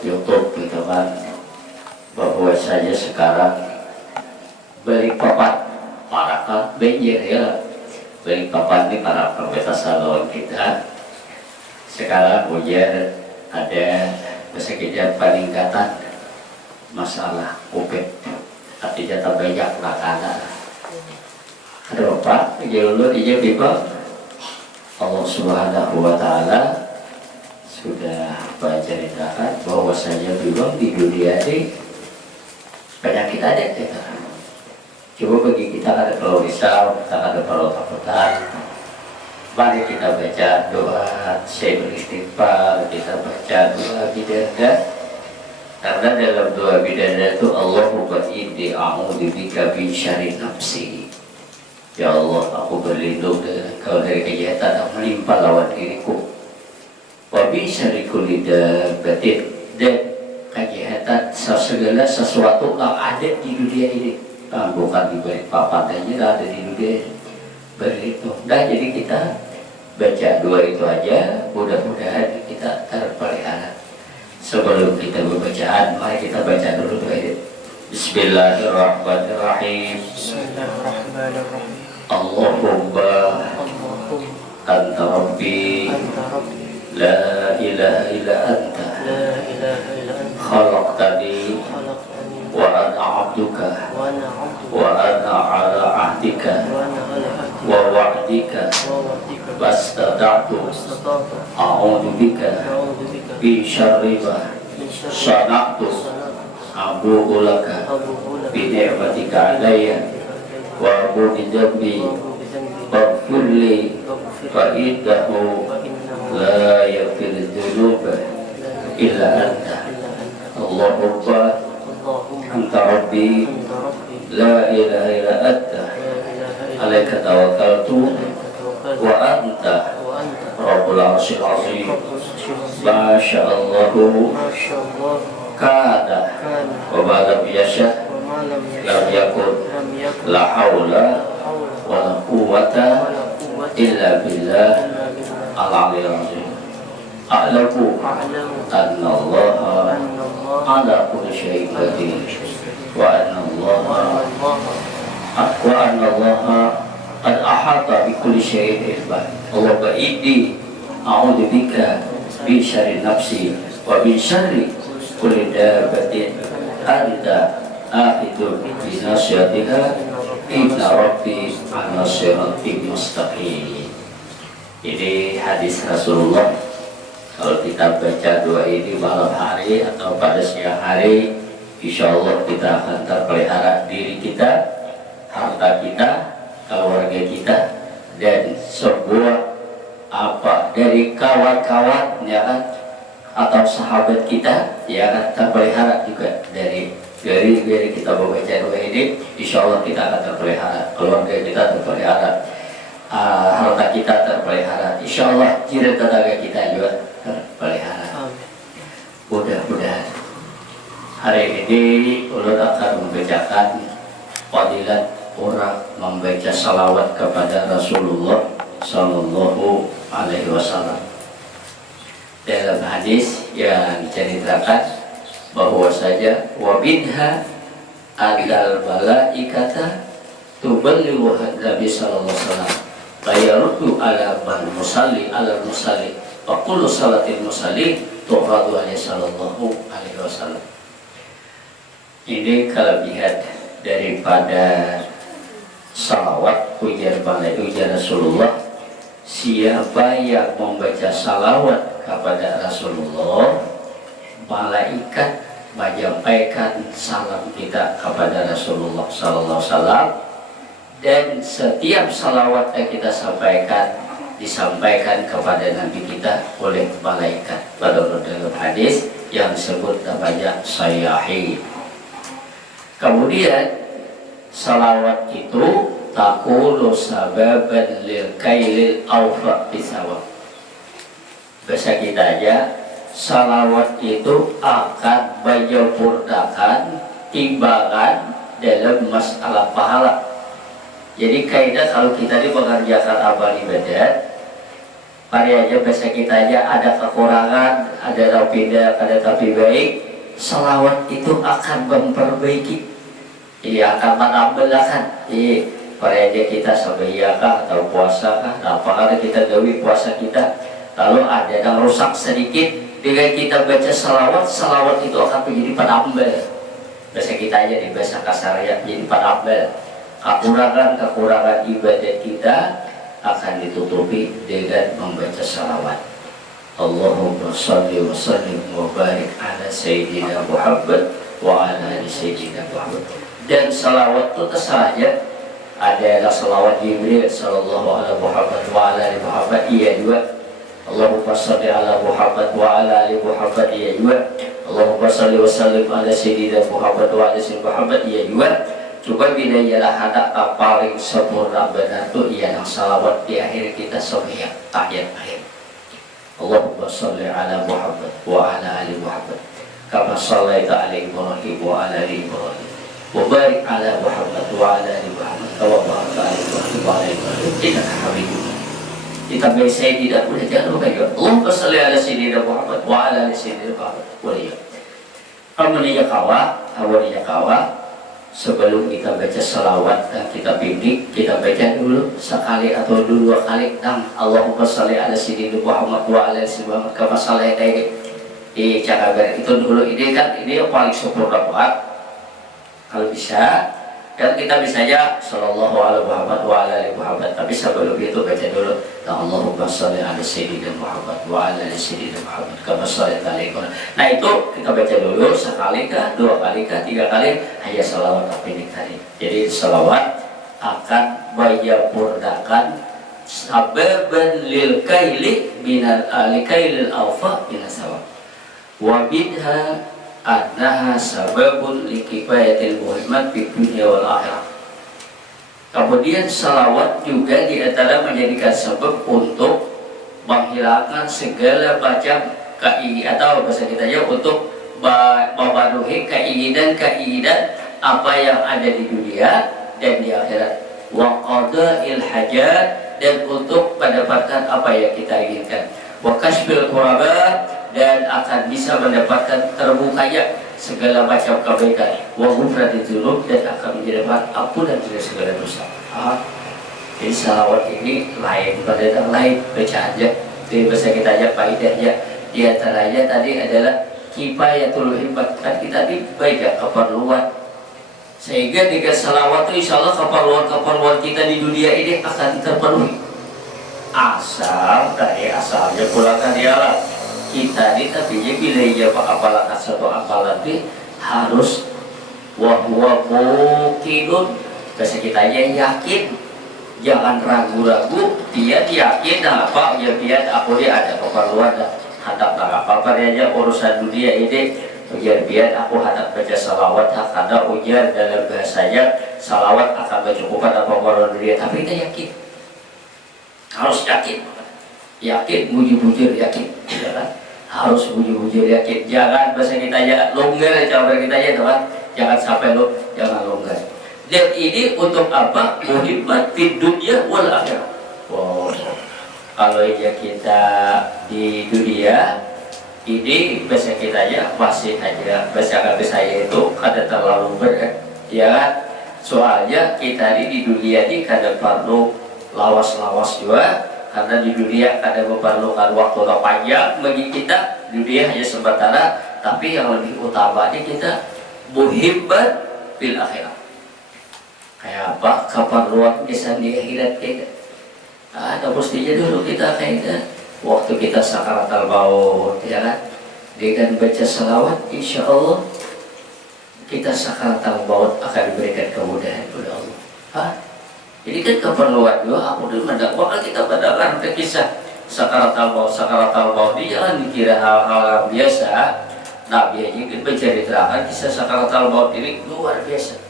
YouTube gitu kan, bahwa saja sekarang balik papan para kan banjir ya, balik papan ini para pemirsa salon kita sekarang ujar ada kesekian peningkatan masalah COVID, artinya tak banyak makanan. Kenapa? Jalur dia bilang Allah Subhanahu Wa Taala sudah menceritakan bahwasanya memang di dunia ini penyakit ada kita. Coba bagi kita ada kalau risau, kita ada kalau takutan. Mari kita baca doa saya beristighfar, kita baca doa bidana. Karena dalam doa bidana itu Allahumma inni a'udzubika min syarri nafsi. Ya Allah, aku berlindung dengan Kau dari kejahatan yang menimpa lawan diriku. Wa min syarri kulli dabbatin, dan kejahatan segala sesuatu yang ada di dunia ini. Bukan di balik papan aja, ada di dunia ini. Berhitung. Nah, jadi kita baca doa itu aja, mudah-mudahan kita terpelihara. Sebelum kita berbacaan, mari kita baca dulu doa ini. Bismillahirrahmanirrahim. Bismillahirrahmanirrahim. Allahumma anta rabbi la ilaha illa anta khalaqtani wa ana abduka wa ana ala ahdika wa wa'dika wastada'tu a'udhu bika bi syarri ma sana'tu abu'u laka bi ni'matika alayya wa abu'u bi dhanbi faghfirli fa innahu la yaghfiru dhunuba illa anta. Allahumma anta rabbi la ilaha illa anta alaika tawakkaltu wa anta rabbul arsyil azim. Masya Allahu kana wa ma lam yasha lam yakun, la hawla wa la quwwata illa billah al-aliyyil azim. A'lamu anna Allah ala kulli syai'in qadir wa anna Allah qad ahata bi kulli syai'in ilman. Allahumma inni a'udzu bika min syarri nafsi wa min syarri kulli dabbatin anta akhidun bi nasyatiha inna rabbi ala siratin mustaqim. Ini hadis Rasulullah. Kalau kita baca doa ini malam hari atau pada siang hari, insya Allah kita akan terpelihara diri kita, harta kita, keluarga kita, dan semua apa dari kawan-kawan ya kan, atau sahabat kita ya kan, terpelihara juga dari kita membaca doa ini. Insya Allah kita akan terpelihara, keluarga kita terpelihara, harta kita terpelihara, insya Allah jiran tetangga kita juga terpelihara. Mudah-mudahan hari ini ulun akan membacakan fadilat orang membaca salawat kepada Rasulullah Sallallahu Alaihi Wasallam. Dalam hadis yang diceritakan bahwa saja wa minha adal malaikata tuballighu Nabi Sallallahu Alaihi Wasallam bayaruddu ala man musalli ala musalli wa kullu salatin musalli tu'radu alaihi sallallahu alaihi wasallam. Ini kelebihan daripada salawat ujar Rasulullah. Siapa yang membaca salawat kepada Rasulullah, malaikat menyampaikan salam kita kepada Rasulullah sallallahu alaihi wasallam. Dan setiap salawat yang kita sampaikan disampaikan kepada Nabi kita oleh malaikat pada dalam hadis yang disebut namanya Sayyahi. Kemudian salawat itu takulu sababan lil kailil awfa bisawab. Bahasa kita aja, salawat itu akan menyempurnakan timbangan dalam masalah pahala. Jadi kaidah kalau kita ini mengerjakan amal ibadat, Mari aja bahasa kita aja ada kekurangan, ada tidak, ada tapi baik. Salawat itu akan memperbaiki, iya akan menambahkan. Iya, mari aja kita sebaiknya atau puasa kah, apakah kita gawi puasa kita, lalu ada yang rusak sedikit, dengan kita baca salawat, salawat itu akan menjadi penambah. Bahasa kita aja di bahasa kasarnya jadi penambah. Kekurangan ibadat kita akan ditutupi dengan membaca salawat. Allahumma salli wa sallim wa barik ala Sayyidina Muhammad wa ala ali Sayyidina Muhammad. Dan salawat itu terserah aja. Ada salawat Jibril sallallahu alaihi Muhammad wa ala ali Muhammad, iya juga. Allahumma salli ala Muhammad wa ala ali Muhammad, iya juga. Allahumma salli wa sallim ala Sayyidina Muhammad wa ala ali Muhammad, iya juga. Coba bila ialah hadap paling sempurna benar itu ialah salawat di akhir kita sembahyang tahiyat akhir. Allahumma sholli ala Muhammad wa ala ali Muhammad kama shallaita ala Ibrahim wa ala ali Ibrahim wa barik ala Muhammad wa ala ali Muhammad kama barakta ala Ibrahim wa ala ali Ibrahim innaka Hamidum Majid. Kita biasa tidak boleh jangan lupa juga. Allahumma sholli ala Sayyidina Muhammad wa ala ali Sayyidina Muhammad. Boleh ya. Awalnya kawa sebelum kita baca salawat dan kita bimbing, kita baca dulu sekali atau dua kali tentang Allahumma sholli ala Sayyidina Muhammad wa ala ali Muhammad kama shallaita di cara itu dulu. Ini kan ini yang paling sempurna banget kalau bisa. Dan kita bisa aja sallallahu alaihi Muhammad wa ala ali Muhammad, tapi sebelum itu baca dulu Allahumma sholli ala Sayyidina Muhammad wa ala ali Sayyidina Muhammad kama shallaita ala Ibrahim. Nah itu kita baca dulu sekali kah, dua kali kah, tiga kali, hanya salawat tapi tadi. Jadi salawat akan menyempurnakan sababan lil kaili minal alikailil awfa min sawab wa bidha annaha sababun likifayatil muhimmat di dunia wal akhirah. Kemudian salawat juga diantara menjadikan sebab untuk menghilangkan segala macam keinginan atau bahasa kita ya untuk memenuhi keinginan apa yang ada di dunia dan di akhirat. Wa qada'il hajat, dan untuk mendapatkan apa yang kita inginkan. Wa kasbil quraba, dan akan bisa mendapatkan terbukanya segala macam kebaikan. Wa ghufratiz dzunub, dan akan mendapat ampunan dari segala dosa. Jadi salawat ini lain pada yang lain, baca aja. Jadi bahasa kita aja faedahnya. Di antaranya tadi adalah kifayatul himmat, kan kita dibaca keperluan. Sehingga dengan salawat itu insya Allah keperluan kita di dunia ini akan terpenuhi. Asalnya pulangkan di alam kita ini, tapi bila ia apalah satu apalan ini harus wahwa mukinun, bahasa kita aja yakin, jangan ragu-ragu, dia yakin apa ya dia aku dia ada keperluan dan hadap apa aja urusan dunia ini biar aku hadap baca salawat karena ujian dalam bahasanya salawat akan mencukupan apa orang dunia, tapi kita yakin, harus yakin bujur-bujur yakin, ya kan? Harus bujur-bujur yakin, jangan bahasa kita aja longgar, cara kita aja teman, jangan sampai jangan longgar. Dan ini untuk apa? Muhimmat di dunia wal akhirah. Wow. Kalau ya kita di dunia ini bahasa kita aja masih aja bahasa saya itu kada terlalu berat, ya kan? Soalnya kita di dunia ini kada perlu lawas-lawas juga. Karena di dunia ada memerlukan waktu yang panjang bagi kita, dunia hanya sementara, tapi yang lebih utama ini kita muhimmat fil akhirah. Kayak apa? Keperluan bisa di akhirat kita. Ada pastinya dulu kita kayaknya waktu kita sakaratul maut, ya kan? Dengan baca salawat, insya Allah kita sakaratul maut akan diberikan kemudahan oleh Allah. Jadi kan keperluan juga aku dulu mendakwakan kita mendengar kisah sakaratul maut ini jangan dikira hal-hal yang biasa. Nabi aja kan menceritakan kisah sakaratul maut ini luar biasa.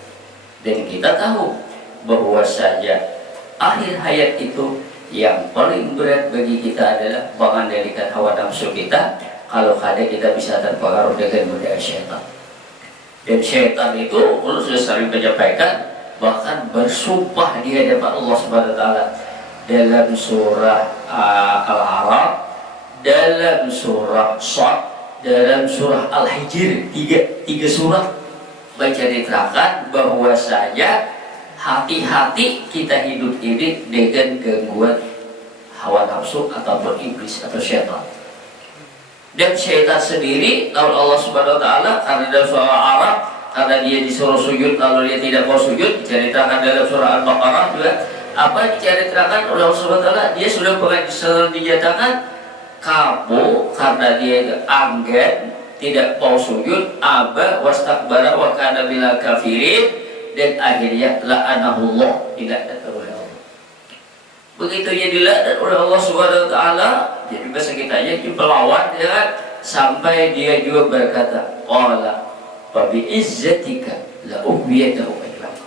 Dan kita tahu bahwa saja akhir hayat itu yang paling berat bagi kita adalah mengendalikan hawa nafsu kita. Kalau kada kita bisa terpengaruh dengan godaan syaitan. Dan syaitan itu Allah sudah sering menyampaikan, bahkan bersumpah di hadapan Allah Subhanahu wa taala dalam surah Al-A'raf, dalam surah Shad, dalam surah Al-Hijr, tiga surah menceritakan bahwasanya hati-hati kita hidup ini dengan gangguan hawa nafsu ataupun iblis atau syaitan. Dan syaitan sendiri, lawan Allah Subhanahu Wa Taala, karena dalam surah Al-A'raf, karena dia disuruh sujud kalau dia tidak mau sujud, diceritakan dalam surah Al-Baqarah juga. Apa diceritakan oleh Allah Subhanahu Wa Taala, dia sudah pernah dinyatakan, kamu karena dia enggan tidak mau sujud, aba wastakbara wa kana minal kafirin, dan akhirnya la'anahullah, dilaknat oleh Allah. Begitu dia dilaknat oleh Allah Subhanahu Wa Taala, jadi bahasa kitanya dia melawan, ya kan? Sampai dia juga berkata, qala fa bi izzatika la ughwiyatahu ajma'in,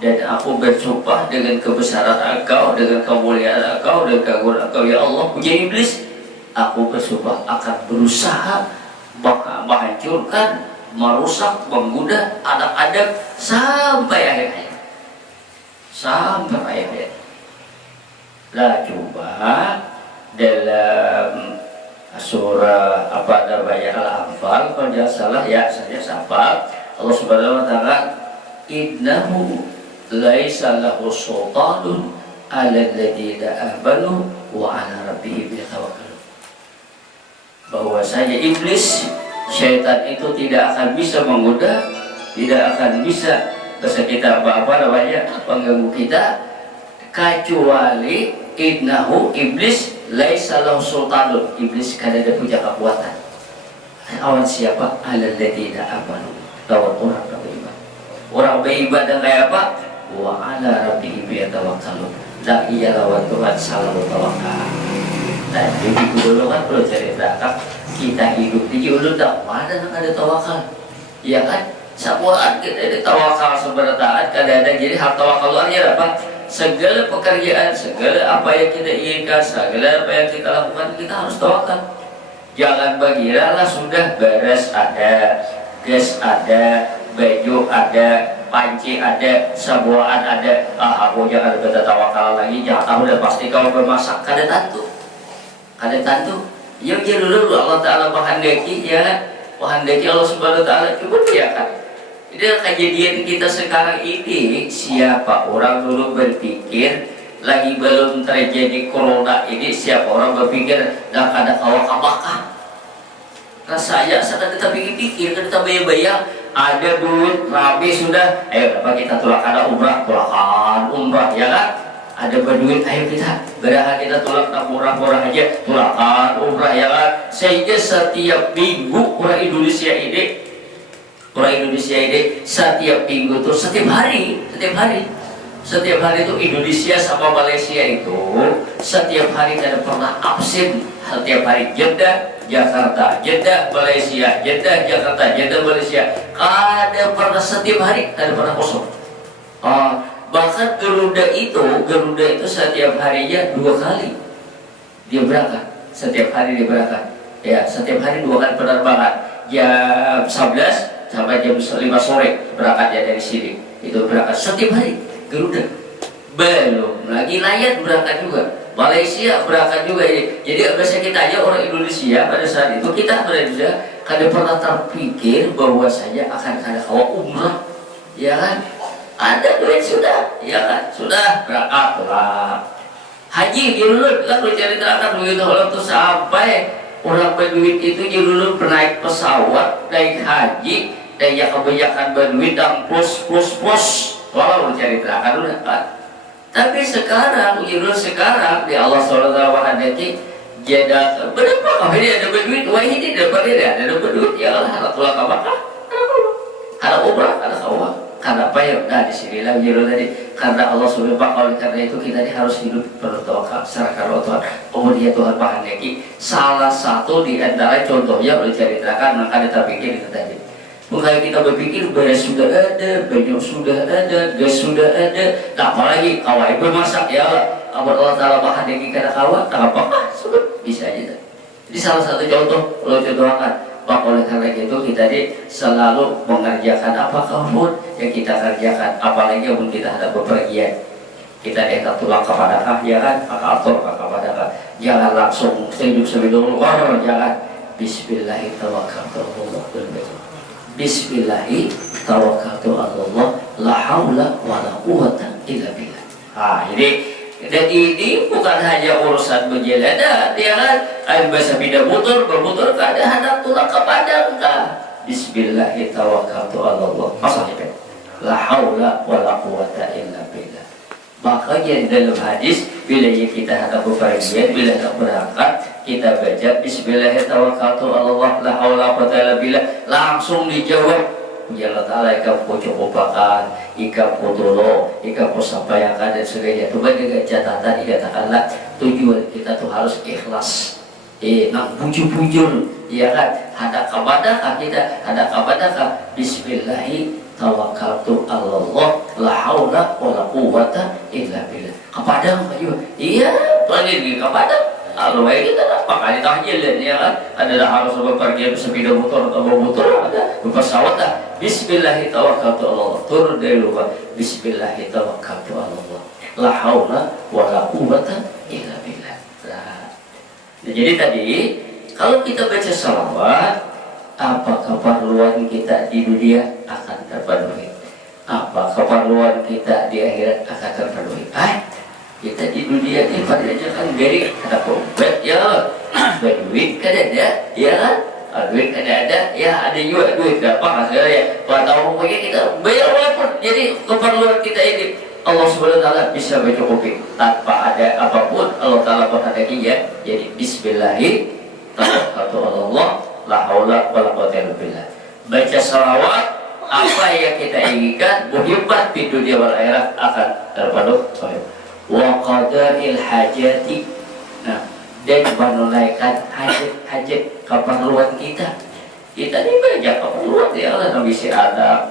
dan aku bersumpah dengan kebesaran engkau, dengan kemuliaan engkau, dan keagungan engkau ya Allah, punya iblis, aku bersumpah akan berusaha menghancurkan, merusak, menggoda anak Adam sampai akhir hayat, sampai akhir hayat. Lah coba dalam surah apa namanya Al-Anfal, kalau tidak salah ya saya sapa, Allah Subhanahu Wa Taala, innahu laisa lahu sultanun 'alal ladzina amanu wa 'ala rabbihim yatawakkalun, bahwasanya iblis, syaitan itu tidak akan bisa menggoda, tidak akan bisa bahasa kita apa namanya mengganggu kita, kecuali innahu iblis laisa lahu sultanun, iblis kan ada punya kekuatan. Awan siapa? 'alal ladzina amanu, lawan orang beriman. Orang beribadah kayak apa? Wa 'ala rabbihim yatawakkalun, dan ia lawan Tuhan selalu tawakal. Nah, jadi dulu kan perlu ceritakan kita hidup di dulu tak ada tawakal, ya kan? Semua kita ada tawakal sebenarnya kadang-kadang. Jadi hal tawakal artinya apa? Segala pekerjaan, segala apa yang kita inginkan, segala apa yang kita lakukan, kita harus tawakal. Jangan mengira lah sudah beres ada, gas ada, baju ada, panci ada, sebuahan ada, aku jangan bertawakal lagi, jangan tahu udah pasti kau bermasak, kada tentu. Yang dulu Allah Ta'ala menghendaki, ya menghendaki Allah Subhanahu Wa Taala, cukup ya kan. Jadi kejadian kita sekarang ini, siapa orang dulu berpikir lagi belum terjadi corona ini, siapa orang berpikir dah ada kawak-kawakah? Rasanya sangat kita pikir-pikir, kita bayang-bayang ada duit rapi sudah, ayo dapat kita tulakan umrah, ya kan? Ada berduit, ayo kita beraha kita tolak murah-murah aja, tulakan umrah, ya kan? Sehingga setiap minggu orang Indonesia ini setiap minggu tuh setiap hari itu Indonesia sama Malaysia itu setiap hari tidak pernah absen. Setiap hari Jeddah Jakarta, Jeddah Malaysia, Jeddah Jakarta, Jeddah Malaysia, kada pernah setiap hari, kada pernah kosong. Bahkan Garuda itu setiap harinya 2 kali dia berangkat, setiap hari dia berangkat, ya setiap hari 2 kali penerbangan, jam 11 sampai jam 5 sore berangkatnya dari sini, itu berangkat setiap hari Garuda. Belum lagi Lion berangkat juga, Malaysia berangkat juga ini. Jadi biasanya kita aja orang Indonesia pada saat itu kita Indonesia kada pernah terpikir bahwasanya akan ada hawa umrah, ya kan? Ada duit sudah, ya kan? Sudah berangkat lah. Haji dulu kan berceritakan begitu, kalau tuh sampai orang berduit itu dulu naik pesawat, naik haji, dan yang kebanyakan berduit dan plus, walau berceritakan udah kan. Tapi sekarang di Allah SWT wahadati jeda berapa kau ini ada berduit, wah ini dapat ini ada berduit, ya Allah harap tulang kabakah, harap umrah, harap kawah. Karena apa ya? Nah di sini lah jero tadi, karena Allah SWT, oleh karena itu kita ini harus hidup bertawakal secara kalau Tuhan. Kemudian Tuhan wahadati salah satu di antara contohnya oleh ceritakan, maka kita pikir itu tadi. Makanya kita berpikir beras sudah ada, baju sudah ada, gas sudah ada, tak apalagi kawai bermasak, ya Allah Ta'ala bahadaki karena kawan, tak apa-apa, sudah bisa aja. Jadi salah satu contoh, kalau contohkan, maka oleh karena itu kita selalu mengerjakan apapun yang kita kerjakan, apalagi pun kita ada bepergian. kita lihat tulang kepadakah, ya kan, maka atur kepadakah, jangan langsung hidup sebelum dulu, jangan. Bismillahirrahmanirrahim. Bismillahirrahmanirrahim. La haula wa la quwwata illa billah. Dan ini bukan hanya urusan menjelada, ya kan? Air bahasa bida bermutur kada hadap tulang kepadang kah? Bismillahirrahmanirrahim. Maksudnya la haula wa la quwwata illa billah. Makanya dalam hadis bila kita hendak berpergian, bila hendak berangkat, kita baca Bismillahirrahmanirrahim, la haula wa la quwwata illa billah, langsung dijawab. Ya Allah Ta'ala ika po cukupakan, ika po tulo, ika po sampaikan dan sebagainya. Itu bagi catatan dikatakanlah tujuan kita tuh harus ikhlas. Nang bujur-bujur, ya kan? Ada kepada kita, ada kepada Bismillahirrahmanirrahim. Tawakkaltu Allah, la haula wa la quwwata illa billah. Kepada apa juga? Iya, lagi kepada Allah ini kan apa kali tahjil ya kan? Adalah harus berpergian sepeda motor atau motor, ada pesawat dah. Bismillahirrahmanirrahim tawakkaltu Allah. Turun dari rumah. Bismillahirrahmanirrahim tawakkaltu Allah. La haula wa la quwwata illa billah. Jadi tadi kalau kita baca salawat, apa keperluan kita di dunia akan terpenuhi, apa keperluan kita di akhirat akan terpenuhi. Kita di dunia ini padanya kan gari ada obat ya, duit kan ada, ya kan? Duit kan ada, ya ada juga duit berapa hasilnya ya. Kalau pokoknya kita bayar walaupun jadi keperluan kita ini Allah Subhanahu Wa Taala bisa mencukupi tanpa ada apapun. Allah Taala berkata ya, jadi Bismillahirrahmanirrahim. La haula wa la quwwata illa billah. Baca salawat, apa yang kita inginkan muhibbat di dunia wal akhirat akan terpenuhi. Wa qada'il hajati. Nah, dan menunaikan hajat keperluan kita. Kita ini banyak keperluan ya Allah, bisa ada,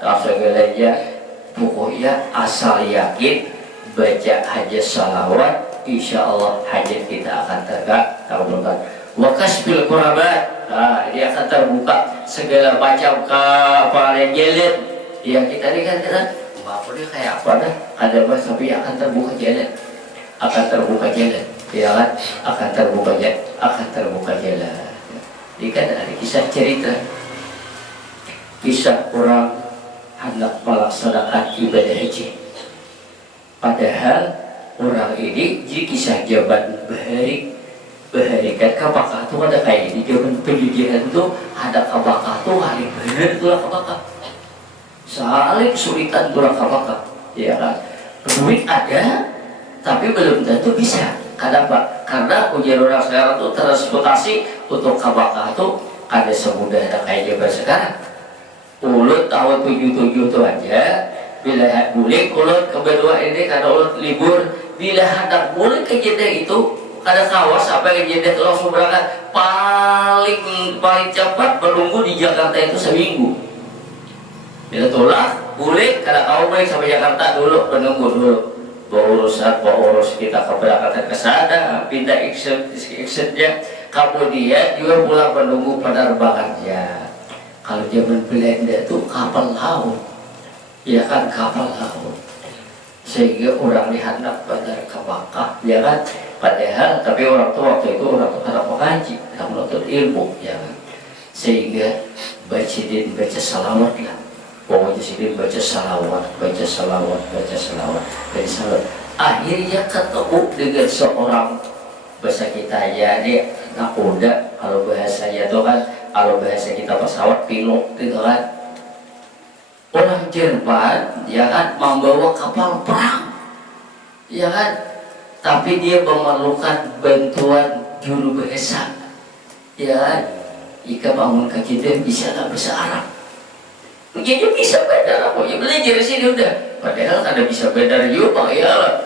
dan segalanya. Pokoknya asal yakin baca hajat salawat, insya Allah hajat kita akan terkabulkan. Wa kasbil qurabat. Nah, dia akan terbuka segala macam kepalaan jalan yang kita lihat kan. Dia kayak apa dah? Ada mas tapi akan terbuka jalan, ya kan? Akan terbuka jalan. Ini kan ada kisah cerita, kisah orang hendak melaksanakan ibadah haji. Padahal orang ini jadi kisah zaman bahari kan kapakah tuh ada kayak di zaman pendidikan tuh ada kapakah tuh hari bener tuh kapakah. Saling kesulitan tulang kapakah, ya kan? Duit ada, tapi belum tentu bisa. Kenapa? Karena ujian orang sekarang tuh transportasi untuk kapakah tuh ada semudah ada kayak zaman sekarang. Ulut tahun 77 tuh aja, bila boleh ulut kedua ini karena ulut libur, bila hendak boleh ke Jeddah itu ada kawas sampai ke Jeddah langsung berangkat paling cepat menunggu di Jakarta itu seminggu. Bila tolak, boleh, kalau kau baik sampai Jakarta dulu, menunggu dulu. Urus kita keberangkatan ke sana, pindah exitnya. Kemudian juga pulang menunggu penerbangannya. Kalau zaman Belanda itu kapal laut, ya kan kapal laut. Sehingga orang dihanap pada ke Makkah, ya kan. Padahal, tapi orang tua waktu itu orang tua harap mengaji, harap menuntut ilmu, ya kan. Sehingga baca salawat lah. Pokoknya sini baca salawat. Dari salawat. Akhirnya ketemu dengan seorang bahasa kita ya dia nakoda, kalau bahasanya itu kan, kalau bahasa kita pesawat pilot gitu kan. Orang Jerman ya kan membawa kapal perang, ya kan, tapi dia memerlukan bantuan juru bahasa, ya kan. Jika bangun kaji dia bisa nggak bahasa Arab. Jadi bisa benar aku ya belajar sini udah. Padahal ada bisa benar juga ya Allah.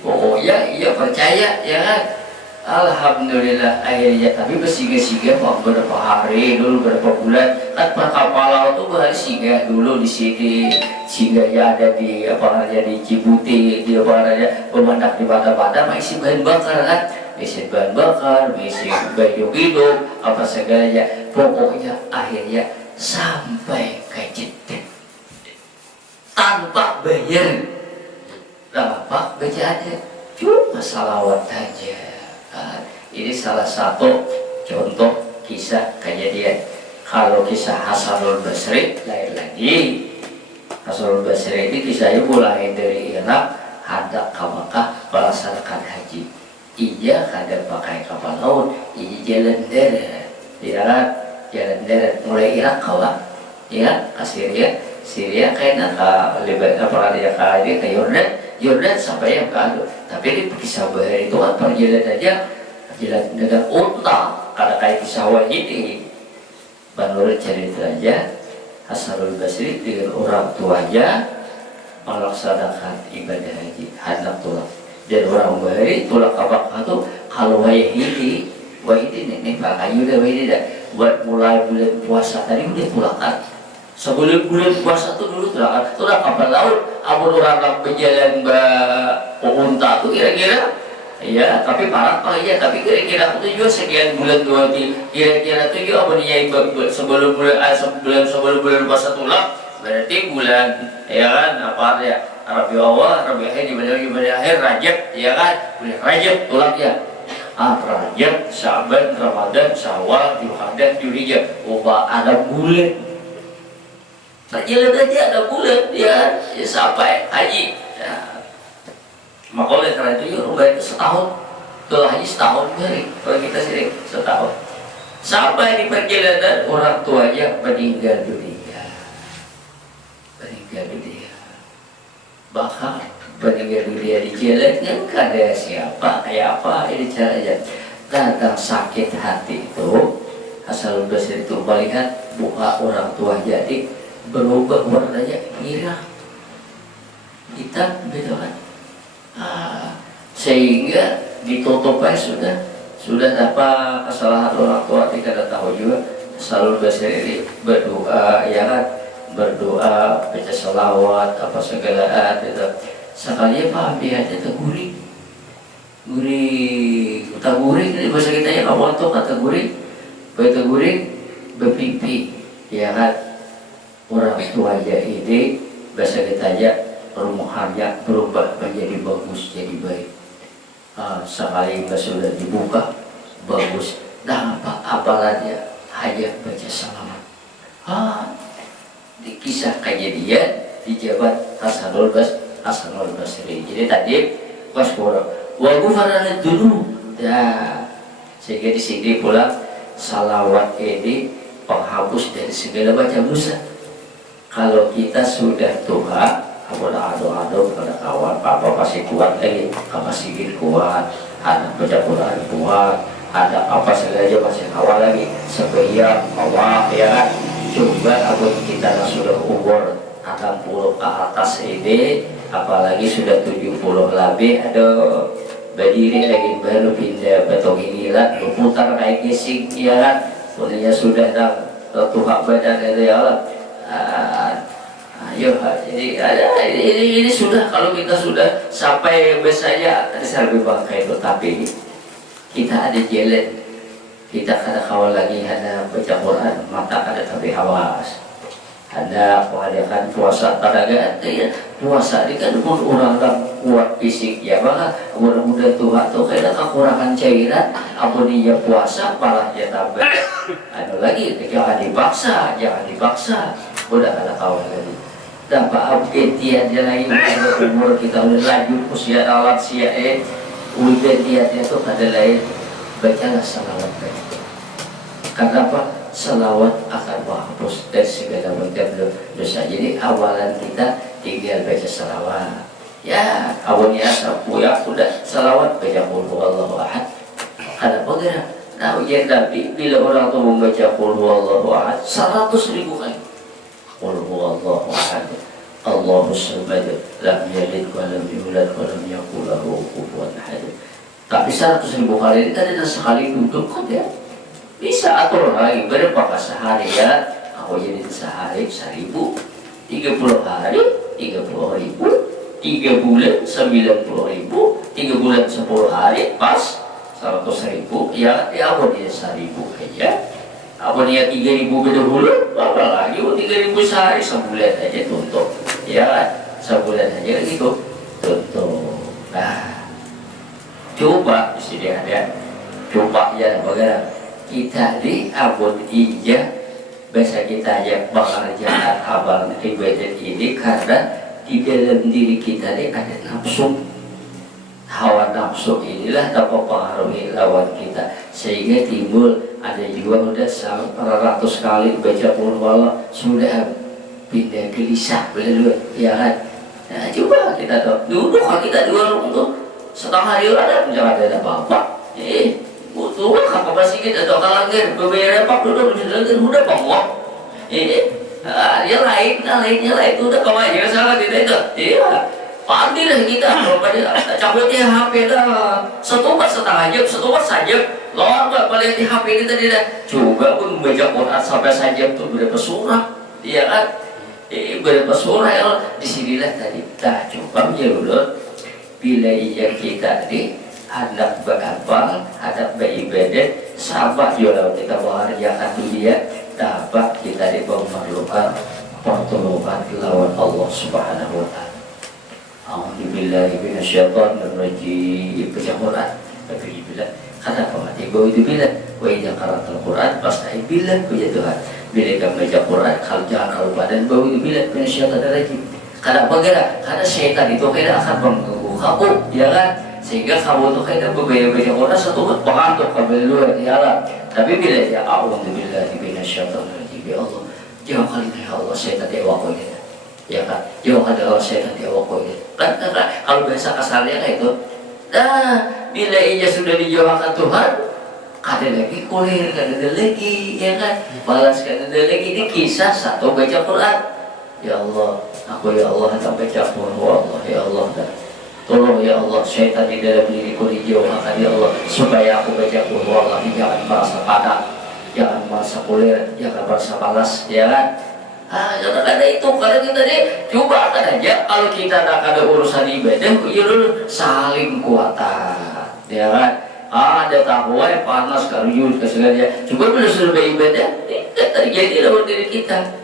Pokoknya iya percaya ya kan. Alhamdulillah akhirnya tapi bersinggah-singgah beberapa hari dulu beberapa bulan kan kapal laut tuh harus singgah dulu di sini, singgahnya ada di apa namanya di Cibuti, di apa namanya pemandak di Banda-Banda masih bahan bakar kan, isi bahan bakar, isi baju hidup apa segalanya. Pokoknya akhirnya sampai ke Jeddah tanpa bayar. apa bacaannya? Cuma salawat aja. Ini salah satu contoh kisah kejadian. Kalau kisah Hasanul Basri lain lagi. Hasanul Basri ini kisahnya mulai dari Irak hendak ke Makkah melaksanakan haji. Iya kada pakai kapal laut, ini jalan darat, jalan darat mulai Irak kawan, ya ke Syria kayaknya ke Lebanon, dia ke Yordan sampai yang ke Adu. Tapi di kisah bahari itu kan perjalanan jalan dengan unta, karena kayak kisah ini. Menurut ceritanya Hasanul Basri dengan orang tuanya melaksanakan ibadah haji hendak tulang. Dan orang bahari tulang kabak itu kalau wahidi nih Pak Kayu udah wahidi dah buat mulai bulan puasa tadi udah tulangan. Sebelum bulan puasa tuh dulu tulangan. Tulang kapal laut, amun orang berjalan unta tuh kira-kira. Ya, tapi parah Pak ya, tapi kira-kira itu juga sekian bulan dua kira-kira itu juga abonnya sebelum bulan puasa tulang berarti bulan ya kan apa ya Rabi awal, Rabi akhir, di akhir Rajab, ya kan? Bulan Rajab tulangnya. Rajab, Syaban, Ramadan, Syawal, Dzulqa'dah, Dzulhijjah. Ada bulan. Terjalan aja ada bulan, ya sampai haji. Ya. Maka oleh karena itu, ya, setahun. Kalau haji setahun, kalau kita sini setahun. Sampai di perjalanan orang tuanya meninggal dunia. Bahkan meninggal dunia di jalan kan kada siapa kayak apa ini caranya. Datang sakit hati itu Hasanul Basri itu melihat muka orang tua jadi berubah warnanya hitam gitu kan. Sehingga ditutupnya sudah apa kesalahan orang tua tidak tahu juga. Hasanul Basri ini berdoa ya kan, berdoa, baca selawat, apa segalaan gitu. Sekali paham dia itu gurih ini bahasa kita yang awal tuh kata gurih berpipi ya kan. Orang tua aja ini bahasa kita aja rumahannya berubah menjadi bagus, jadi baik. Sekali sudah dibuka bagus, nah apalagi hanya baca selawat. Di kisah kejadian di jabat Hasanul Basri. Jadi tadi wasboro wagu farana dulu. Ya, sehingga di sini pula salawat ini penghapus dari segala macam dosa. Kalau kita sudah tua, ado pada kawan, apa masih kuat lagi, masih kuat, ada baca Quran kuat, ada apa saja masih awal lagi, sebayang Allah ya kan. Coba kalau kita sudah umur 60 ke atas ini, apalagi sudah 70 lebih, ada berdiri lagi baru pindah betul inilah berputar kayak gising ya kan. Soalnya sudah tuhan badan itu ya Allah. Ayo, jadi ini sudah kalau kita sudah sampai besarnya ada lebih bangkai itu, tapi kita ada jalan. Kita kada kawal lagi ada baca Quran, mata kada tapi awas. Ada mengadakan puasa tenaga, ya puasa ini kan orang kuat fisik ya, maka mudah-mudahan Tuhan tuh kayak kekurangan cairan, apa dia puasa malah dia tambah. Lagi jangan dipaksa, udah kada kawal lagi. Dapat update dia lagi umur kita udah lanjut usia alat udah dia tuh ada lain. Bacalah salawat baik. Karena apa? Salawat akan menghapus dari segala macam dosa. Jadi awalan kita tinggal baca salawat. Ya, awalnya ya sudah salawat baca qul huwallahu ahad. Karena bagaimana? Nah, ujian Nabi bila orang itu membaca qul huwallahu ahad 100.000 kali. Qul huwallahu ahad. Allahus samad, lam yalid wa lam yulad wa lam yakul lahu kufuwan ahad. Tapi 100.000 kali ini kan ada sekali duduk kan ya. Bisa atur lagi berapa sehari ya. Aku jadi sehari 1.000, 30 hari 30.000, 3 bulan 90.000, 3 bulan 10 hari pas 100.000 ya aku dia 1.000 aja. Aku dia 3.000 beda bulan, apa lagi 3.000 sehari sebulan aja tutup. Ya sebulan aja gitu tutup. Nah, coba di sini ada coba ya bagaimana kita di abun ija biasa kita aja mengerjakan amal ibadat ini karena di dalam diri kita ini ada nafsu. Hawa nafsu inilah dapat mempengaruhi lawan kita sehingga timbul ada juga udah 100 kali baca qul huwallah sudah pindah gelisah betul ya kan. Nah, coba kita dulu kalau kita jual untuk setengah hari ada jangan ada apa-apa. Betul kan masih kita atau kalangir beberapa apa dulu udah bangok. Ya lainnya udah kau aja salah kita itu. Iya. Pandi lah kita, kalau pada cabutnya HP dah, setengah saja, lawan balik di HP ini tadi dah. Juga pun membaca Quran sampai saja tuh berapa surah, iya kan? Berapa surah ya di sinilah tadi. Dah coba dulu, bila yang kita di hendak beramal, hendak beribadat, sahabat juga kita mengerjakan dunia, dapat kita memerlukan pertolongan lawan Allah Subhanahu Wa Taala. Alhamdulillah minasyaitonirrajim baca Quran tapi bila kata pemati bahwa itu bila wa idza qara'tal Quran fasta'id billah ya Tuhan bila kamu baca Quran kalau jangan badan bahwa itu bila minasyaitonirrajim karena karena syaitan itu kira akan mengganggu kamu ya kan sehingga kamu tuh kira baca Quran satu pengantuk kamu luar ya Allah tapi bila ya a'udzubillahi minasyaitonirrajim ya Allah jangan kali ya Allah syaitan dewa kau ya kan, jauh adalah syaitan diawakoi kan kalau bahasa kasarnya kayak itu nah bila ia sudah dijauhkan Tuhan kada lagi kulir, kada lagi ya kan balas kada lagi ini kisah satu baca Quran ya Allah aku ya Allah tak baca Quran Allah ya Allah tolong ya Allah syaitan di dalam diriku dijauhkan ya Allah supaya aku baca Quran Allah jangan merasa panas jangan merasa kulir jangan merasa panas ya kan. Jangan ada itu karena kita nih coba kan aja kalau kita nak ada urusan ibadah ya saling kuatan ya kan ada takwa yang panas karyun kesegaja coba bila sudah beribadah tidak terjadi dalam diri kita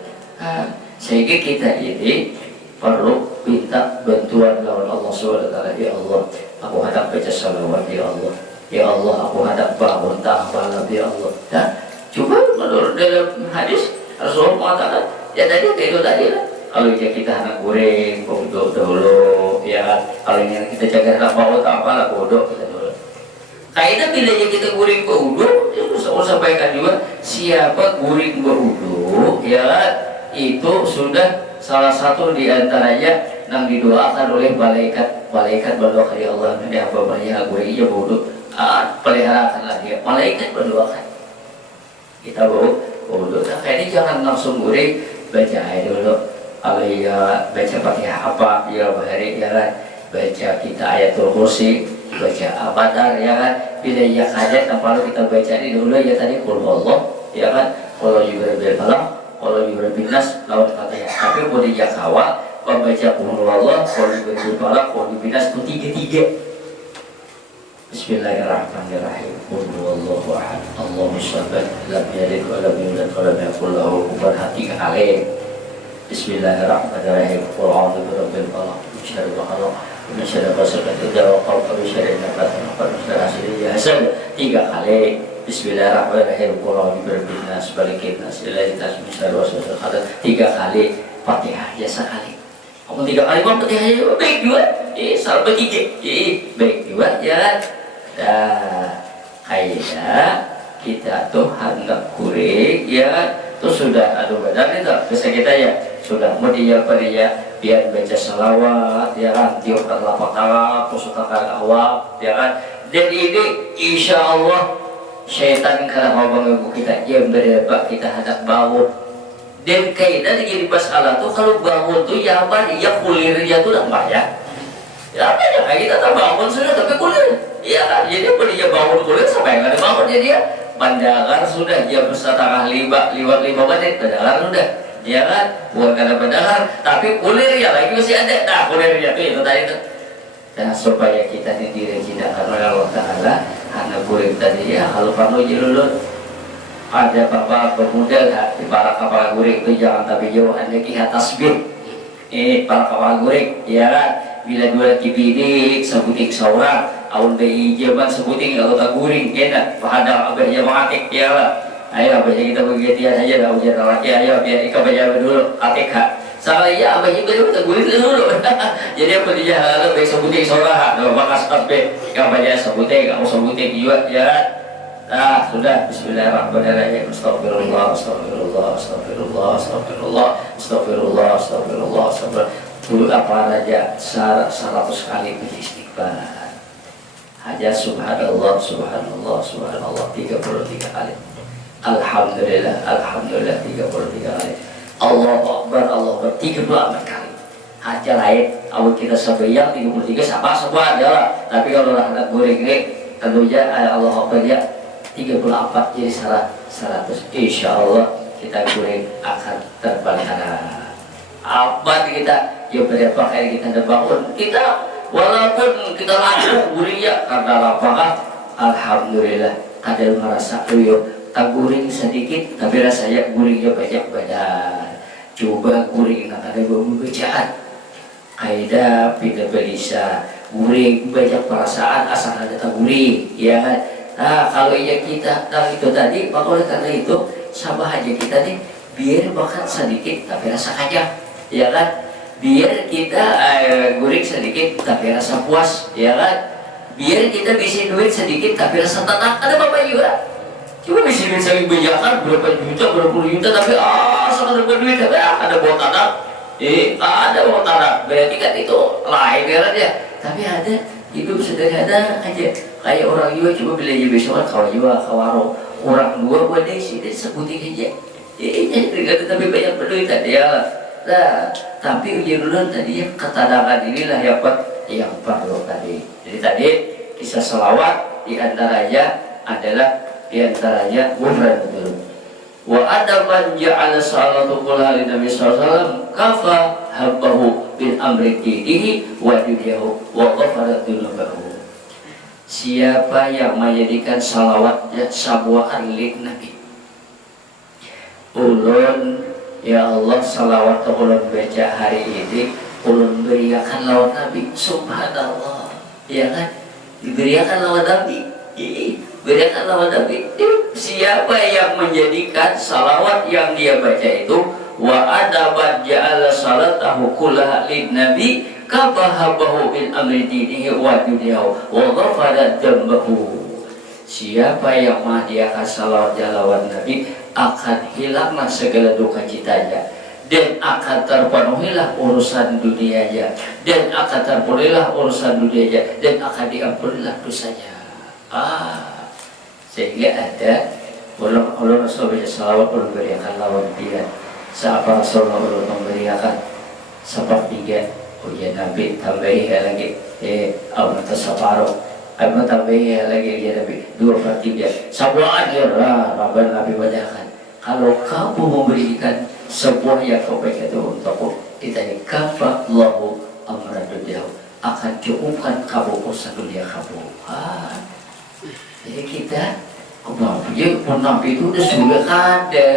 sehingga kita ini perlu minta bantuan lawan Allah SWT ya Allah aku hadap baca salawat ya Allah aku hadap bangun malam ya Allah nah, coba menurut dalam hadis Rasulullah mengatakan ya tadi itu tadi lah kalau kita anak goreng bodoh dulu ya kan kalau yang kita jaga anak bawa tak apa lah bodoh kita dulu kayaknya bila kita goreng bodoh itu saya sampaikan juga siapa goreng bodoh ya kan itu sudah salah satu diantaranya yang didoakan oleh malaikat berdoa kepada Allah ya apa banyak gorengnya bodoh peliharakanlah dia malaikat berdoakan kita bodoh kayaknya jangan langsung goreng baca aja dulu kalau ya baca pakai apa ya bahari ya kan baca kita ayatul kursi baca abadar ya kan bila ya kaget kalau kita baca ini dulu ya tadi qul Allah ya kan kalau juga berbalang kalau juga binas lawan kata ya tapi boleh ya kawal membaca qul Allah kalau juga berbalang kalau binas itu tiga Bismillahirrahmanirrahim. Qul huwallahu ahad. Allahus samad. Lam yalid wa lam yulad wa lam yakul lahu kufuwan ahad. 3 kali. Bismillahirrahmanirrahim. Qul a'udzu birabbil falaq min syarri ma khalaq wa min syarri ghasiqin idza waqab wa min syarri nafathati wa min syarri hasidin idza hasad. 3 kali. Bismillahirrahmanirrahim. Qul a'udzu birabbin nas malikin nas ilahin nas min syarri waswasil khannas. 3 kali. Fatihah ya sekali. Kamu 3 kali kok Fatihah ya baik juga. Salah bertiga. Baik juga ya. Nah, kayaknya kita tuh hendak kuring ya tuh sudah aduh badan itu bisa kita ya sudah mau dia biar baca selawat ya kan tiupkan lapak tangan pusutakan awal ya kan dan ini insya Allah syaitan karena mau mengganggu kita yang berdebat kita hendak bangun dan kayaknya jadi masalah tuh kalau bangun tuh ya apa ya kulirnya tuh apa ya apa ya kayak kita tak bangun sudah tapi kulir iya kan jadi apa dia bangun kulir sampai nggak ada bangun jadi ya pandangan sudah jam 4:45 menit pandangan sudah ya kan bukan karena pandangan tapi kulir ya lagi masih ada nah kulirnya tuh itu tadi tuh nah supaya kita direjinakan oleh Allah Ta'ala karena kulir tadi ya kalau kamu jelulun ada bapak pemuda lah di para kapal guring itu jangan tapi jauh ada kihat tasbih para kapal guring ya kan bila dua kibidik sebuting seorang awal bayi jaman sebuting kalau tak guring enak padahal abahnya mengakik ya lah. Ayo abahnya kita begitu aja dah ujian laki ayo biar ikan baca dulu ATK salah ya abahnya baru tak guring dulu. Jadi apa dia lalu bayi sebuting seorang dua bakas sampai ikan baca sebuting kamu sebuting juga ya. Nah, sudah. Bismillahirrahmanirrahim. Astagfirullah, astagfirullah, astagfirullah, astagfirullah, astagfirullah, astagfirullah, astagfirullah. Dulu apa aja 100 kali beristighfar. Aja subhanallah, subhanallah, subhanallah 33 kali. Alhamdulillah, alhamdulillah 33 kali. Allahu Akbar, Allahu Akbar 34 kali. Aja lain, awal kita sebayang 33 sama semua adalah. Tapi kalau anak goreng ini tentunya Allah Akbar ya 34 jadi 100. Insya Allah kita goreng akan terpelihara. Apa kita ya berapa kali kita ada bangun kita walaupun kita langsung goreng ya karena lapangan alhamdulillah ada merasa yo tak goreng sedikit tapi rasanya gorengnya banyak. Coba goreng nak ada bumbu bacaan kaidah tidak bisa goreng banyak perasaan asal ada tak goreng ya kan. Nah kalau ya kita itu tadi maka oleh karena itu sama aja kita nih biar makan sedikit tapi rasa kaya ya kan, biar kita goreng sedikit tapi rasa puas ya kan, biar kita bisa duit sedikit tapi rasa tenang. Ada bapak juga coba bisa duit saking banyakan berapa juta berapa puluh juta tapi sangat berduit ada bawa tanah ada bawa tanah berarti kan itu lain ya, tapi ada hidup sederhana aja kayak orang juga coba belanja besok kan kawaro orang dua buat desi dan sebutin aja ini tapi banyak berduit tadi ya lah. Tapi ujian tadi yang ketadangan inilah yang perlu tadi. Jadi tadi kisah selawat diantaranya adalah diantaranya ghufran dulu. Wa ada man ja'ala salatu qulali Nabi sallallahu kafa habbahu bil amri dinihi wa dunyaahu wa ghafara dzunubahu. Siapa yang menjadikan salawatnya sabuah lid Nabi ulun ya Allah salawat ulun baca hari ini ulun beriakan lawan Nabi subhanallah ya kan diberiakan lawan Nabi beriakan lawan Nabi. Siapa yang menjadikan salawat yang dia baca itu wa adaban ja'ala salatahu kullaha lin nabi kabahabahu bil amri dinihi wa dunyahu wa ghafara dzambahu. Siapa yang menghadiahkan salawat lawan Nabi akan hilanglah segala duka citanya dan akan terpenuhilah urusan dunianya dan akan terpenuhilah urusan dunianya dan akan diampunilah dosanya. Sehingga ada ulun Rasulullah salawat ulun beriakan lawan dia siapa Rasulullah ulun memberiakan sepertiga ujian Nabi tambahi lagi awal terseparuh Abang tambahi lagi ya Nabi 2/3 sabuan ya Rabban Nabi banyakkan. Kalau kamu memberikan sebuah yang kau baik itu untukku ditanya kafa Allahu amra dunia akan cukupkan kamu urusan dunia kamu. Jadi kita Nabi itu udah sudah ada.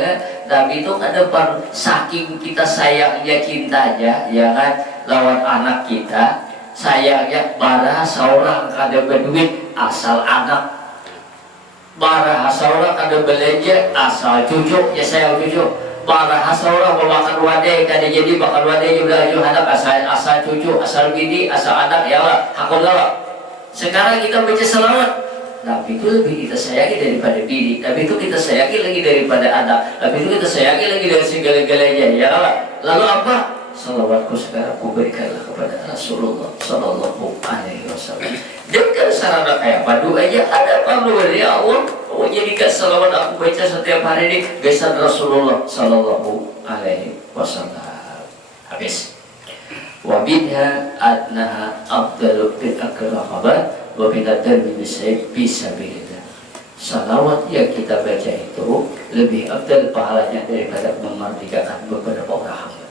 Nabi itu ada saking kita sayangnya cintanya ya kan lawan anak kita sayangnya para seorang kada berduit asal anak para seorang kada belanja asal cucu ya sayang cucu para seorang memakan wadai kada jadi makan wadai juga anak asal cucu asal bini asal anak ya Allah hakullah. Sekarang kita baca selawat Nabi itu lebih kita sayangi daripada bini, Nabi itu kita sayangi lagi daripada anak, Nabi itu kita sayangi lagi dari segala-galanya ya Allah. Lalu apa? Salawatku sekarang aku berikanlah kepada Rasulullah Sallallahu Alaihi Wasallam. Jangan sarana kayak padu aja ada perlu ya Allah. Oh jadikan salawat aku baca setiap hari ini besan Rasulullah Sallallahu Alaihi Wasallam. Habis. Wabidha adnaha afdalu bil akraqabat wabidatan bisa beda. Salawat yang kita baca itu lebih afdal pahalanya daripada memerdekakan beberapa orang hamba.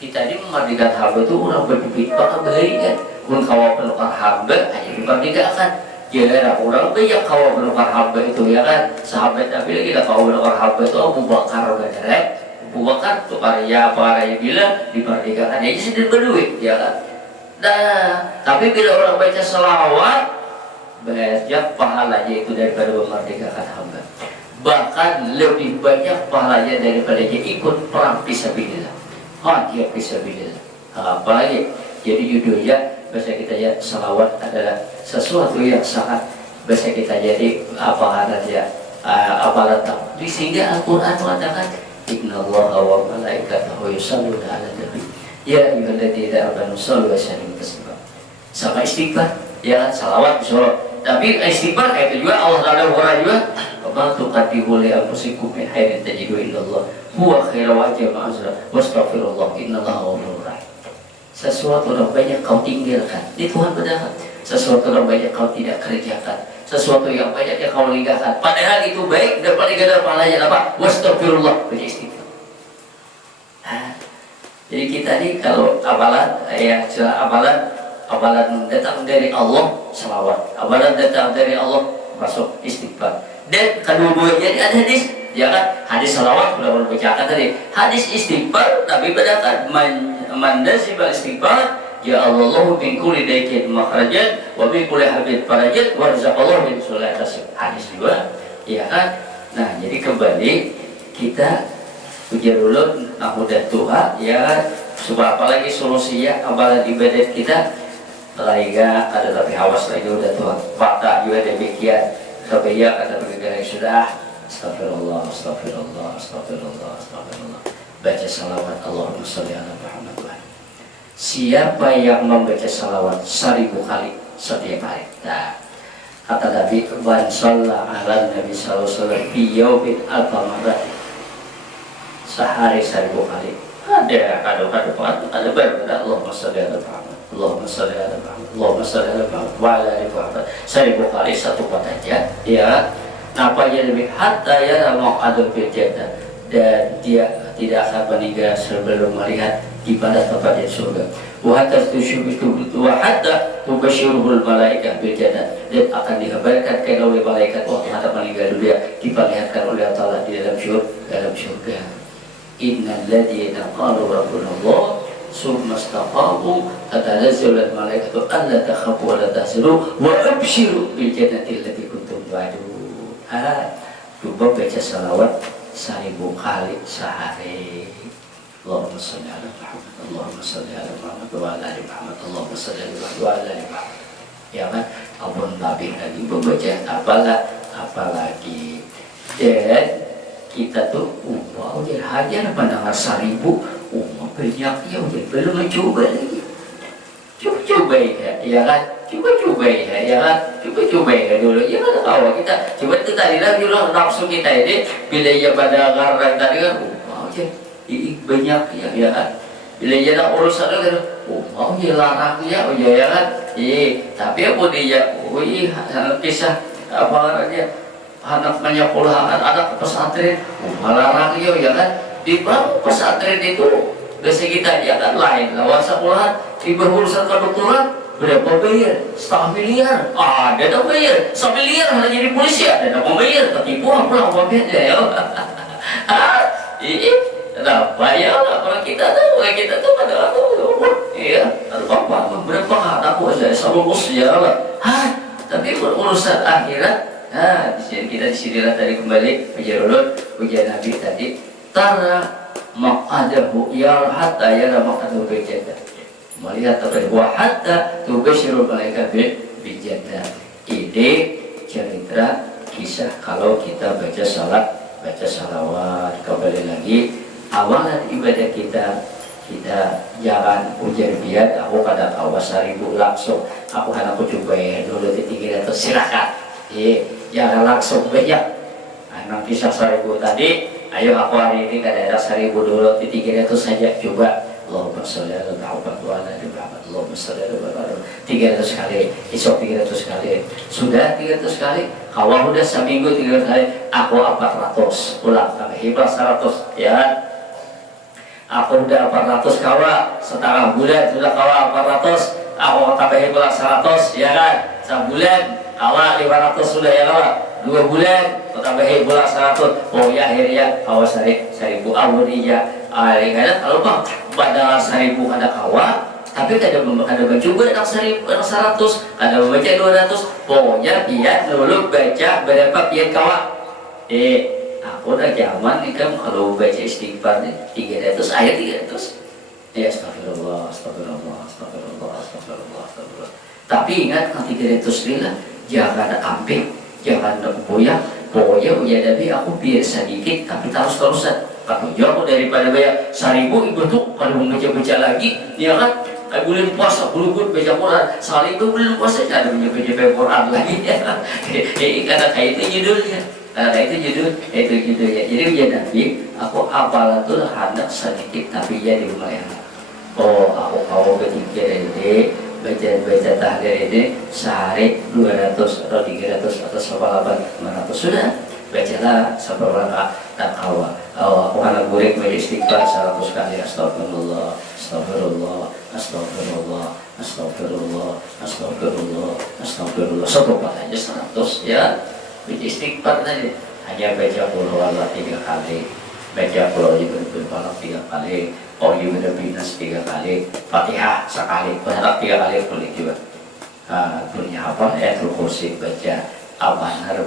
Kita ini memerdekakan hamba itu orang berduit bakal beli kan. Pun kawal penukar hamba hanya dimerdekakan. Jadi orang banyak kawal penukar hamba itu ya kan. Sahabat Nabi lagi kawal penukar hamba itu Abu Bakar benar. Abu Bakar tuh para bilang dimerdekakan aja sendiri berduit ya kan. Nah, tapi bila orang baca selawat banyak pahalanya itu daripada memerdekakan hamba. Bahkan lebih banyak pahalanya daripada dia ikut perang fisabilillah. Dia fisabilillah. Apalagi jadi judulnya bahasa kita ya selawat adalah sesuatu yang sangat bahasa kita jadi apa adanya apalat di sehingga Al-Quran mengatakan innallaha wa malaikatahu yusholluna 'alan nabi ya ayyuhalladzina amanu shollu wa sallimu taslima. Sama istighfar ya salawat insyaallah. Tapi istighfar itu juga Allah Taala berkata juga wa tuqaddimu li anfusikum min khairin tajidu indallahi huwa khairu wa ajra wastaghfirullah innallaha ghafurur rahim. Sesuatu yang banyak kau tinggalkan di Tuhan berkata, sesuatu yang banyak kau tidak kerjakan, sesuatu yang banyak yang kau tinggalkan padahal itu baik dan paling gede pahalanya apa? Wastaghfirullah, beristighfar. Jadi kita nih kalau amalan ya amalan datang dari Allah selawat, amalan datang dari Allah masuk istighfar. Dan kedua-duanya ini ada hadis, ya kan? Hadis selawat sudah berbicara tadi. Hadis istighfar Nabi berkata man nasibal istighfar ya Allah min kulli daikin makhrajan wa min kulli habib farajat wa razaqallahu min sulaiman tasib. Hadis juga, ya kan? Nah, jadi kembali kita ujar dulu udah tua ya supaya apalagi solusinya amalan ibadat kita laiga ada tapi awas lagi udah tua fakta juga demikian tapi ya kata begitu sudah astagfirullah astagfirullah astagfirullah astagfirullah baca salawat Allahumma sholli ala Muhammad. Siapa yang membaca salawat 1000 kali setiap hari, nah kata Nabi man shalla ala Nabi sallallahu alaihi wasallam fi yaumin al-qamar sehari 1000 kali ada kado-kado ada berbeda Allahumma sholli ala Muhammad Allahumma sholli ala Muhammad Allahumma sholli ala Muhammad wa ala ali Muhammad 1000 kali satu kata aja ya napanya lebih hatta ya maq'adu fil jannah dan dia tidak akan meninggal sebelum melihat ibadah tempatnya surga. Wa hatta tubasyiruhul malaikah bil jannah dan akan dikabarkan kepada oleh malaikat ada meninggal dunia diperlihatkan oleh Allah di dalam surga. Innal ladzina qalu rabbuna Allah summa istaqamu tatanazzalu al malaikatu alla takhafu wa la tahzanu wa abshiru bil jannati allati kuntum tu'adun. Coba baca salawat 1000 kali sehari. Allahumma sholli ala Muhammad Allahumma sholli ala Muhammad wa ala ali Muhammad Allahumma sholli ala Muhammad wa ala ali Muhammad. Ya kan? Ampun Nabi lagi membaca apalagi dan kita tuh wow jadi hajar mendengar 1000 banyak ya udah belum mencoba lagi coba ya kan coba ya kan coba dulu ya kan awal kita coba itu tadi lagi dulu nafsu kita ini bila ya pada karena tadi kan wow banyak ya kan bila ya nak urusan itu mau ya larang ya kan tapi apa dia kisah apa namanya anak banyak puluhan anak pesantren larang ya kan di pesantren itu biasa kita ya kan lain lawan sekolahan di urusan kedokteran berapa bayar? 1,5 miliar ada tak bayar? 1 miliar hanya jadi polisi ada tak bayar ketipu pulang wabitnya ya kenapa ya orang kita tuh pada iya apa berapa anak aja sama ya tapi urusan akhirat kita disinilah tadi kembali ujian Nabi tadi tara maq'adahu ya hatta yara maq'adahu bil jannah melihat wa hatta tubashirul malaikat bil jannah. Ini cerita kisah kalau kita baca salawat kembali lagi awalan ibadah kita jangan ujar biar aku pada kawas 1000 langsung aku coba dulu di 300 silakan jangan langsung banyak nanti 1000 tadi ayo aku hari ini kada ada 1000 dulu di 300 saja coba Allahumma sholli ala Muhammad wa ala ali Muhammad Allahumma sholli ala Muhammad 300 kali esok 300 kali sudah 300 kali kalau udah seminggu 300 kali aku 400 ulang tambah hibah 100 ya aku udah 400 kawa setengah bulan sudah kawa 400 aku tambah hibah 100 ya kan sebulan kawa 500 sudah ya kawa 2 bulan tambahin bola 100 oh ya akhirnya awas 1000 awal iya kadang kalau mah badal 1000 ada kawa tapi kadang baca juga ada 1000 ada 100 kadang baca 200 pokoknya dia dulu baca berapa pian kawa aku udah zaman nih kan kalau baca istighfar nih 300 ayat 300 ya astagfirullah astagfirullah astagfirullah astagfirullah astagfirullah tapi ingat nanti 300 lila jangan ambil jangan boyak pokoknya udah tapi aku biar sedikit tapi terus-terusan kalau jauh daripada bayar 1000 ibu tuh kalau mau baca lagi ya kan bulan puasa bulu-bulu baca Quran sekali itu bulan puasa ada baca Quran lagi ya karena kayak itu judulnya itu judulnya jadi udah Nabi aku apalah tuh hendak sedikit tapi ya dimulai aku ketika ini baca tahlil ini sehari 200 atau 300 atau 500 sudah bacalah seberapa tak kawa aku anak guring baca istighfar 100 kali astagfirullah astagfirullah astagfirullah astagfirullah astagfirullah astagfirullah satu kali aja 100 ya baca istighfar saja hanya baca qul huwallahu 3 kali baca qul a'udzu 3 kali a'udzu binas 3 kali Fatihah sekali berharap 3 kali boleh juga punya apa ayatul kursi baca Al-Manhar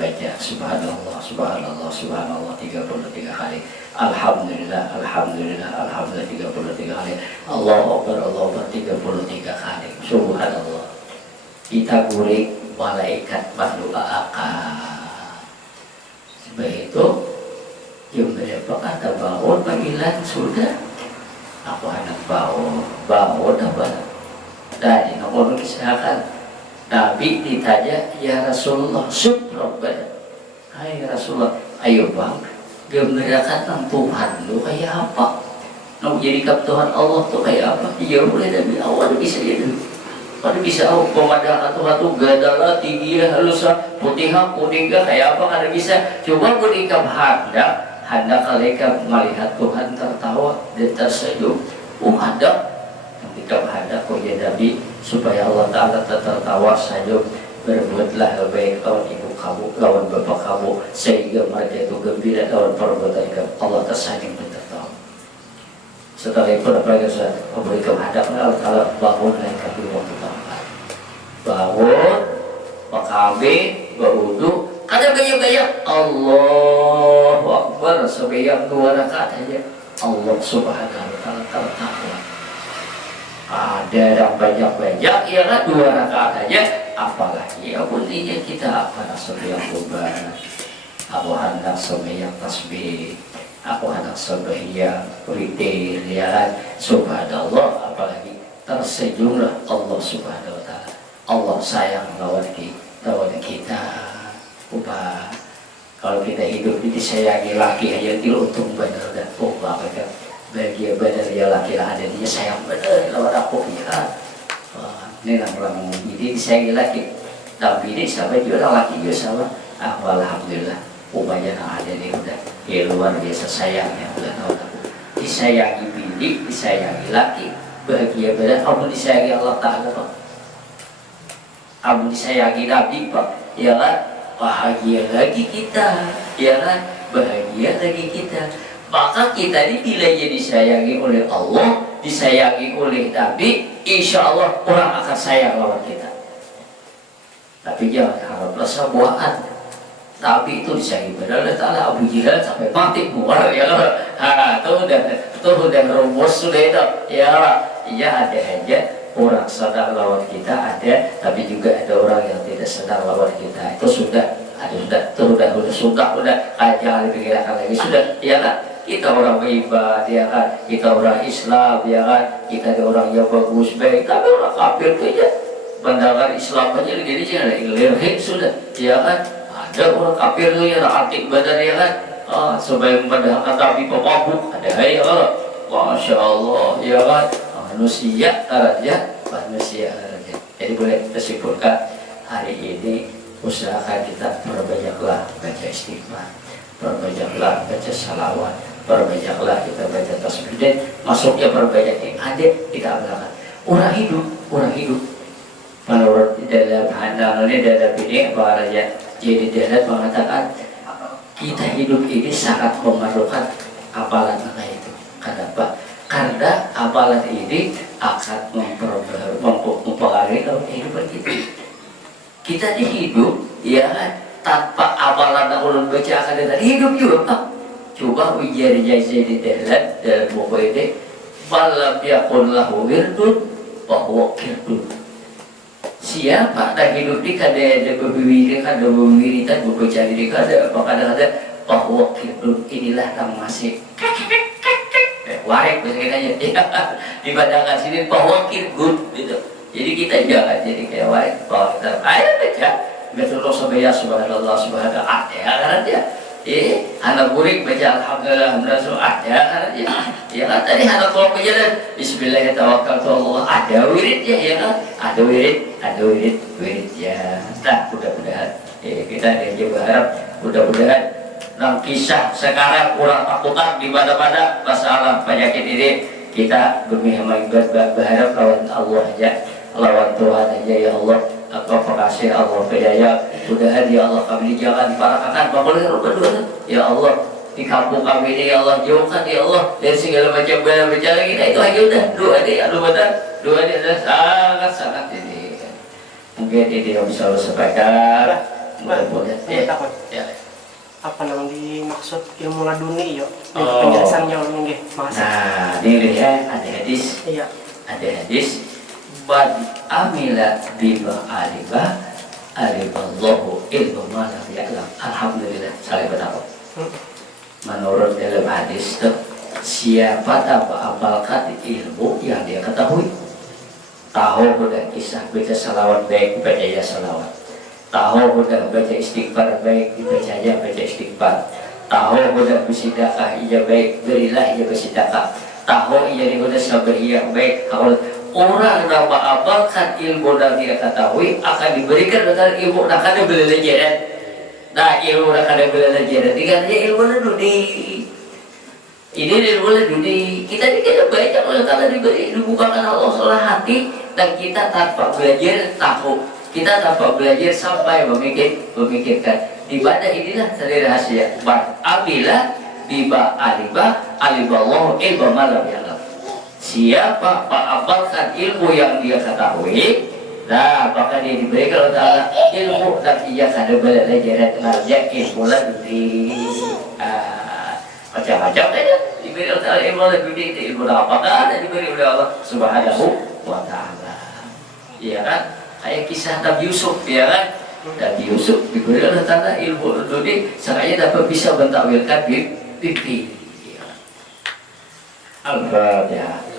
baca subhanallah subhanallah subhanallah 33 kali alhamdulillah alhamdulillah alhamdulillah 33 kali Allahu akbar 33 kali subhanallah kita guring malaikat berdoa akan sebab itu yang berapa kata bangun panggilan sudah aku anak bangun apa dari nomor misalkan Nabi ditanya ya Rasulullah subhanallah hai Rasulullah ayo bang gembirakan tentang Tuhan lu kayak apa mau jadikan Tuhan Allah tuh kayak apa ya boleh dari awal bisa jadi pada bisa pemandangan Tuhan tuh gadala tinggi halus putih kuning kayak apa kada bisa coba ketika hendak kalian melihat Tuhan tertawa dan tersenyum hendak ketika hendak kau jadi supaya Allah Ta'ala tertawa senyum berbuatlah baik lawan ibu kamu lawan bapak kamu sehingga mereka itu gembira lawan perbuatan kamu Allah tersenyum dan tertawa setelah itu apa yang saya memberikan hadapnya Allah Ta'ala bangun lain kaki waktu tampak bangun pakabe berwudu kadang gaya Allahu Akbar sebanyak 2 rakaat aja Allah Subhanahu wa Ta'ala tertawa ada yang banyak-banyak ya kan 2 rakaat aja apalagi ya bunyinya kita apa sebanyak ubat aku hendak sebanyak tasbih aku hendak sebanyak witir ya kan subhanallah apalagi tersenyumlah Allah Subhanahu wa Ta'ala Allah sayang lawan kita ubah kalau kita hidup disayangi laki aja tidak untung bener dan ubah kan bahagia bener ya laki lah ada dia sayang bener lawan aku ya ini orang ini disayangi laki tapi ini sampai juga laki juga sama alhamdulillah ubahnya ada nih udah ya luar biasa sayangnya udah tahu disayangi bini disayangi laki bahagia bener kamu disayangi Allah Ta'ala Pak kamu disayangi Nabi Pak ya kan bahagia lagi kita ya kan bahagia lagi kita maka kita ini bila jadi disayangi oleh Allah disayangi oleh Nabi insya Allah orang akan sayang lawan kita tapi jangan haraplah sebuahan Nabi itu disayangi oleh Ta'ala Abu Jahal sampai mati muar ya itu udah rumus sudah itu ya ada aja orang sadar lawan kita ada tapi juga ada orang yang tidak sadar lawan kita itu sudah jangan dipikirkan lagi sudah ya kan kita orang beribadah ya kan kita orang Islam ya kan kita ada orang yang bagus baik tapi orang kafir itu aja pandangan Islam aja begini jangan ilham sudah ya kan ada orang kafir itu yang aktif badan ya kan supaya memandangkan Nabi pemabuk ada ya kan Masya Allah ya kan manusia jadi boleh kita simpulkan hari ini usahakan kita perbanyaklah baca istighfar perbanyaklah baca salawat perbanyaklah kita baca tasbih dan masuknya perbanyak yang ada kita amalkan orang hidup kalau dalam pandangannya dalam ini apa aja Jadi dia mengatakan kita hidup ini sangat memerlukan hafalan itu. Kenapa? Karena hafalan ini akan mempengaruhi kehidupan kita. Kita hidup ya tanpa hafalan ulun baca akan dari hidup juga Pak. Coba ujian jadi dalam buku ini, malam yakun lahu wirdun bahwa kirdun. Siapa dah hidup di kada berwiritan, berbaca diri kada, apa kadang-kadang bahwa kirdun inilah yang masih warek biasanya dibandangkan sini bahwa kirdun gitu. Jadi kita jangan jadi kayak warek bahwa kita ayo baca betul sebaya subhanallah subhanallah ya karena dia anak murid baca alhamdulillah ada karena dia ya kan tadi anak kalau berjalan bismillahirrahmanirrahim ada wiridnya ya kan ada wirid ya. Nah mudah-mudahan kita juga harap mudah-mudahan kisah sekarang kurang takutan di mana-mana masalah penyakit ini kita berharap lawan Allah aja, lawan Tuhan aja ya Allah. Apa kasih Allah pedaya mudah-mudahan ya Allah kami jangan diparahkan boleh berdua ya Allah di kampung kami ini ya Allah jauhkan ya Allah dari segala macam bencana kita itu aja udah doa ini adalah sangat ini mungkin ini yang bisa Allah sampaikan mudah-mudahan ya. Apa namanya dimaksud ilmu laduni yo penjelasannya ulun nggih makasih. Nah ini ya ada hadis iya ada hadis bad amila bima aliballahu ilmu malam ya'lam. Alhamdulillah saya bertahu menurut dalam hadis itu siapa amalkan ilmu yang dia ketahui, tahu udah kisah baca salawat baik baca salawat, tahu udah baca istighfar baik dibacanya baca istighfar, tahu udah bersedekah iya baik berilah iya bersedekah, tahu iya udah sabar iya baik. Kalau orang yang mengamalkan ilmu yang dia ketahui akan diberikan dengan ilmu yang akan belajar. Nah ilmu yang akan belajar dikatanya ilmu laduni. Ini ilmu laduni. Kita banyak oleh karena dibukakan Allah salah hati dan kita tanpa belajar tahu. Kita tanpa belajar sampai memikirkan. Ibadah inilah dari rahasia. Abilah biba aliballahu ilmu malam ya. Siapa mengamalkan ilmu yang dia ketahui, nah maka dia diberikan oleh Allah ilmu dan ia akan belajar dengan ilmu laduni. Macam-macam saja diberi oleh Allah ilmu laduni itu ilmu apakah ada diberi oleh Allah Subhanahu wa Ta'ala. Iya kan? Kayak kisah Nabi Yusuf, ya kan? Nabi Yusuf diberi oleh Allah ilmu laduni, sengaja dapat bisa mentakwilkan mimpi. Al-Fatihah.